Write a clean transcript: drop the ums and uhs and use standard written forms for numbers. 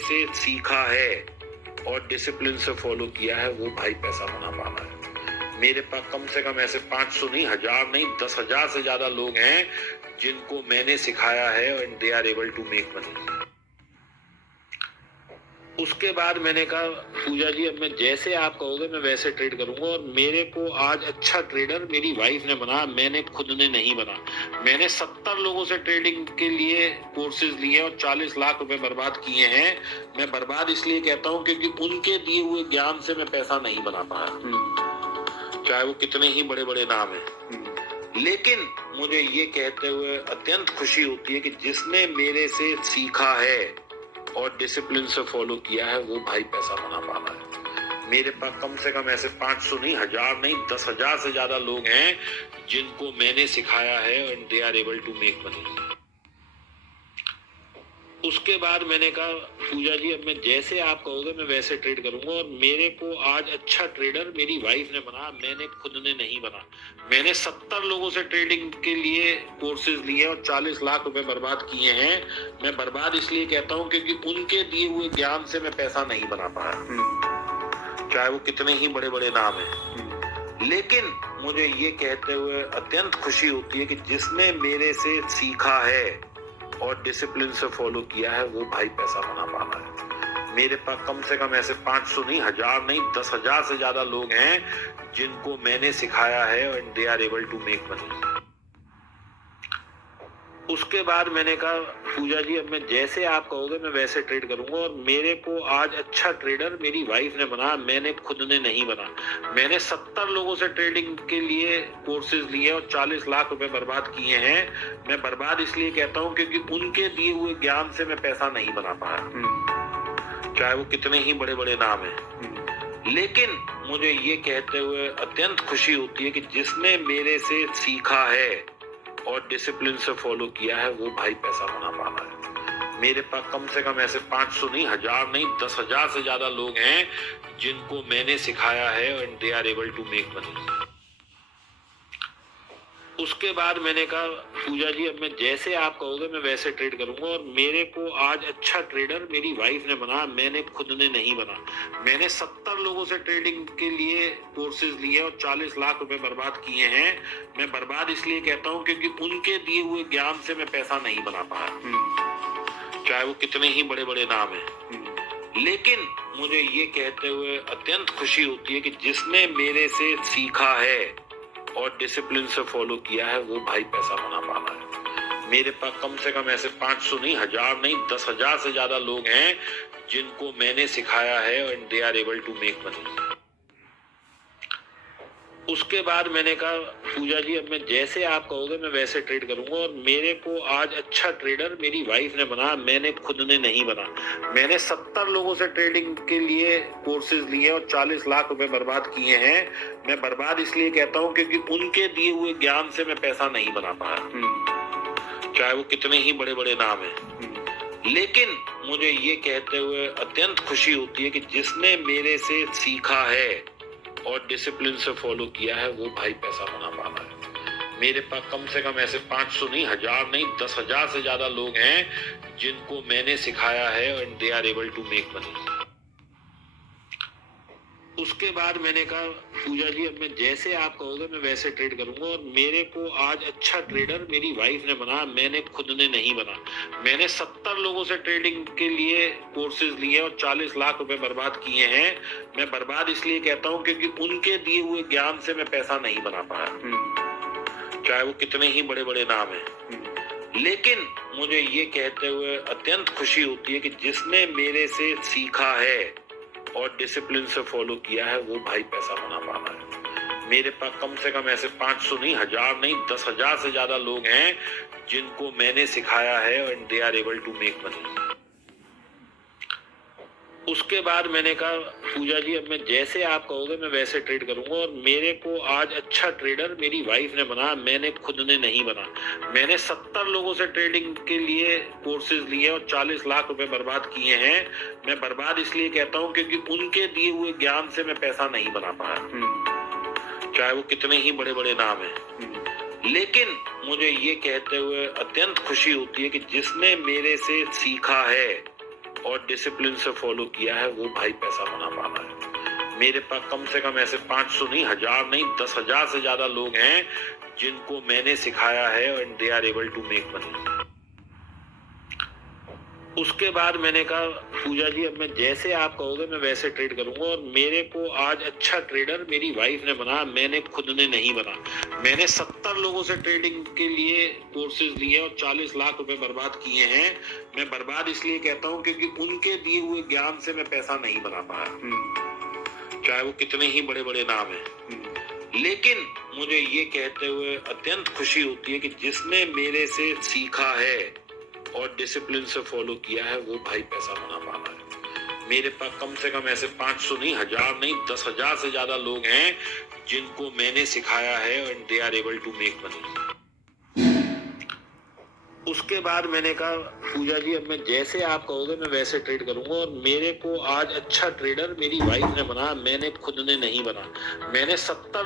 से सीखा है और डिसिप्लिन से फॉलो किया है वो भाई पैसा बना पाना है। मेरे पास कम से कम ऐसे 500 नहीं, 1000 नहीं, 10,000 से ज्यादा लोग हैं जिनको मैंने सिखाया है and they are able to make money. उसके बाद मैंने कहा पूजा जी अब मैं जैसे आप कहोगे मैं वैसे ट्रेड करूंगा, और मेरे को आज अच्छा ट्रेडर मेरी वाइफ ने बना, मैंने खुद ने नहीं बना। मैंने 70 लोगों से ट्रेडिंग के लिए कोर्सेज लिए और 40 लाख रुपए बर्बाद किए हैं। मैं बर्बाद इसलिए कहता हूं क्योंकि उनके दिए हुए ज्ञान से मैं पैसा नहीं बना पाया, चाहे वो कितने ही बड़े बड़े नाम है। लेकिन मुझे ये कहते हुए अत्यंत खुशी होती है कि जिसने मेरे से सीखा है और डिसिप्लिन से फॉलो किया है वो भाई पैसा बना पाना है। मेरे पास कम से कम ऐसे 500 नहीं, 1000 नहीं, 10,000 से ज्यादा लोग हैं जिनको मैंने सिखाया है and they are able to make money. उसके बाद मैंने कहा पूजा जी अब मैं जैसे आप कहोगे मैं वैसे ट्रेड करूंगा, और मेरे को आज अच्छा ट्रेडर मेरी वाइफ ने बना, मैंने खुद ने नहीं बना। मैंने 70 लोगों से ट्रेडिंग के लिए कोर्सेज लिए और 40 लाख रुपए बर्बाद किए हैं। मैं बर्बाद इसलिए कहता हूं क्योंकि उनके दिए हुए ज्ञान से मैं पैसा नहीं बना पाया, चाहे वो कितने ही बड़े बड़े नाम है। लेकिन मुझे ये कहते हुए अत्यंत खुशी होती है कि जिसने मेरे से सीखा है और डिसिप्लिन से फॉलो किया है वो भाई पैसा बना पाना है। मेरे पास कम से कम ऐसे 500 नहीं, 1000 नहीं, 10,000 से ज्यादा लोग हैं जिनको मैंने सिखाया है and they are able to make money. उसके बाद मैंने कहा पूजा जी अब मैं जैसे आप कहोगे मैं वैसे ट्रेड करूंगा, और मेरे को आज अच्छा ट्रेडर मेरी वाइफ ने बना, मैंने खुद ने नहीं बना। मैंने 70 लोगों से ट्रेडिंग के लिए कोर्सेज लिए और 40 लाख रुपए बर्बाद किए हैं। मैं बर्बाद इसलिए कहता हूं क्योंकि उनके दिए हुए ज्ञान से मैं पैसा नहीं बना पाया, चाहे वो कितने ही बड़े बड़े नाम है। लेकिन मुझे ये कहते हुए अत्यंत खुशी होती है कि जिसने मेरे से सीखा है और डिसिप्लिन से फॉलो किया है वो भाई पैसा बना पाना है। मेरे पास कम से कम ऐसे 500 नहीं, 1000 नहीं, 10,000 से ज्यादा लोग हैं जिनको मैंने सिखाया है and they are able to make money. उसके बाद मैंने कहा पूजा जी अब मैं जैसे आप कहोगे मैं वैसे ट्रेड करूंगा, और मेरे को आज अच्छा ट्रेडर मेरी वाइफ ने बना, मैंने खुद ने नहीं बना। मैंने 70 लोगों से ट्रेडिंग के लिए कोर्सेज लिए और 40 लाख रुपए बर्बाद किए हैं। मैं बर्बाद इसलिए कहता हूं क्योंकि उनके दिए हुए ज्ञान से मैं पैसा नहीं बना पाया, चाहे वो कितने ही बड़े बड़े नाम है। लेकिन मुझे ये कहते हुए अत्यंत खुशी होती है कि जिसने मेरे से सीखा है और डिसिप्लिन से फॉलो किया है वो भाई पैसा बना पाना है। मेरे पास कम से कम ऐसे 500 नहीं, 1000 नहीं, 10,000 से ज्यादा लोग हैं जिनको मैंने सिखाया है and they are able to make money. उसके बाद मैंने कहा पूजा जी अब मैं जैसे आप कहोगे मैं वैसे ट्रेड करूंगा, और मेरे को आज अच्छा ट्रेडर मेरी वाइफ ने बना, मैंने खुद ने नहीं बना। मैंने 70 लोगों से ट्रेडिंग के लिए कोर्सेज लिए और 40 लाख रुपए बर्बाद किए हैं। मैं बर्बाद इसलिए कहता हूं क्योंकि उनके दिए हुए ज्ञान से मैं पैसा नहीं बना पाया, चाहे वो कितने ही बड़े बड़े नाम है। लेकिन मुझे ये कहते हुए अत्यंत खुशी होती है कि जिसने मेरे से सीखा है और डिसिप्लिन से फॉलो किया है वो भाई पैसा बना पाना है। मेरे पास कम से कम ऐसे 500 नहीं, 1000 नहीं, 10,000 से ज्यादा लोग हैं जिनको मैंने सिखाया है and they are able to make money. उसके बाद मैंने कहा पूजा जी अब मैं जैसे आप कहोगे मैं वैसे ट्रेड करूंगा, और मेरे को आज अच्छा ट्रेडर मेरी वाइफ ने बना, मैंने खुद ने नहीं बना। मैंने 70 लोगों से ट्रेडिंग के लिए कोर्सेज लिए और 40 लाख रुपए बर्बाद किए हैं। मैं बर्बाद इसलिए कहता हूं क्योंकि उनके दिए हुए ज्ञान से मैं पैसा नहीं बना पाया, चाहे वो कितने ही बड़े बड़े नाम है। लेकिन मुझे ये कहते हुए अत्यंत खुशी होती है कि जिसने मेरे से सीखा है और डिसिप्लिन से फॉलो किया है वो भाई पैसा बना पाना है। मेरे पास कम से कम ऐसे 500 नहीं, 1000 नहीं, 10,000 से ज्यादा लोग हैं जिनको मैंने सिखाया है and they are able to make money. उसके बाद मैंने कहा पूजा जी अब मैं जैसे आप कहोगे मैं वैसे ट्रेड करूंगा, और मेरे को आज अच्छा ट्रेडर मेरी वाइफ ने बना, मैंने खुद ने नहीं बना। मैंने 70 लोगों से ट्रेडिंग के लिए कोर्सेज लिए और 40 लाख रुपए बर्बाद किए हैं। मैं बर्बाद इसलिए कहता हूं क्योंकि उनके दिए हुए ज्ञान से मैं पैसा नहीं बना पाया, चाहे वो कितने ही बड़े बड़े नाम है। लेकिन मुझे ये कहते हुए अत्यंत खुशी होती है कि जिसने मेरे से सीखा है और डिसिप्लिन से फॉलो किया है वो भाई पैसा बना पा रहा है। मेरे पास कम से कम ऐसे 500 नहीं, 1000 नहीं, 10,000 से ज्यादा लोग हैं जिनको मैंने सिखाया है and they are able to make money. उसके बाद मैंने कहा पूजा जी अब मैं जैसे आप कहोगे मैं वैसे ट्रेड करूंगा, और मेरे को आज अच्छा ट्रेडर मेरी वाइफ ने बना, मैंने खुद ने नहीं बना। मैंने 70 लोगों से ट्रेडिंग के लिए कोर्सेज लिए और 40 लाख रुपए बर्बाद किए हैं। मैं बर्बाद इसलिए कहता हूं क्योंकि उनके दिए हुए ज्ञान से मैं पैसा नहीं बना पाया, चाहे वो कितने ही बड़े बड़े नाम है। लेकिन मुझे ये कहते हुए अत्यंत खुशी होती है कि जिसने मेरे से सीखा है और डिसिप्लिन से फॉलो किया है वो भाई पैसा बना पा रहा है। मेरे पास कम से कम ऐसे 500 नहीं, 1000 नहीं, 10,000 से ज्यादा लोग हैं जिनको मैंने सिखाया है and they are able to make money. उसके बाद मैंने कहा पूजा जी अब मैं जैसे आप कहोगे मैं वैसे ट्रेड करूंगा, और मेरे को आज अच्छा ट्रेडर मेरी वाइफ ने बना, मैंने खुद ने नहीं बना। मैंने 70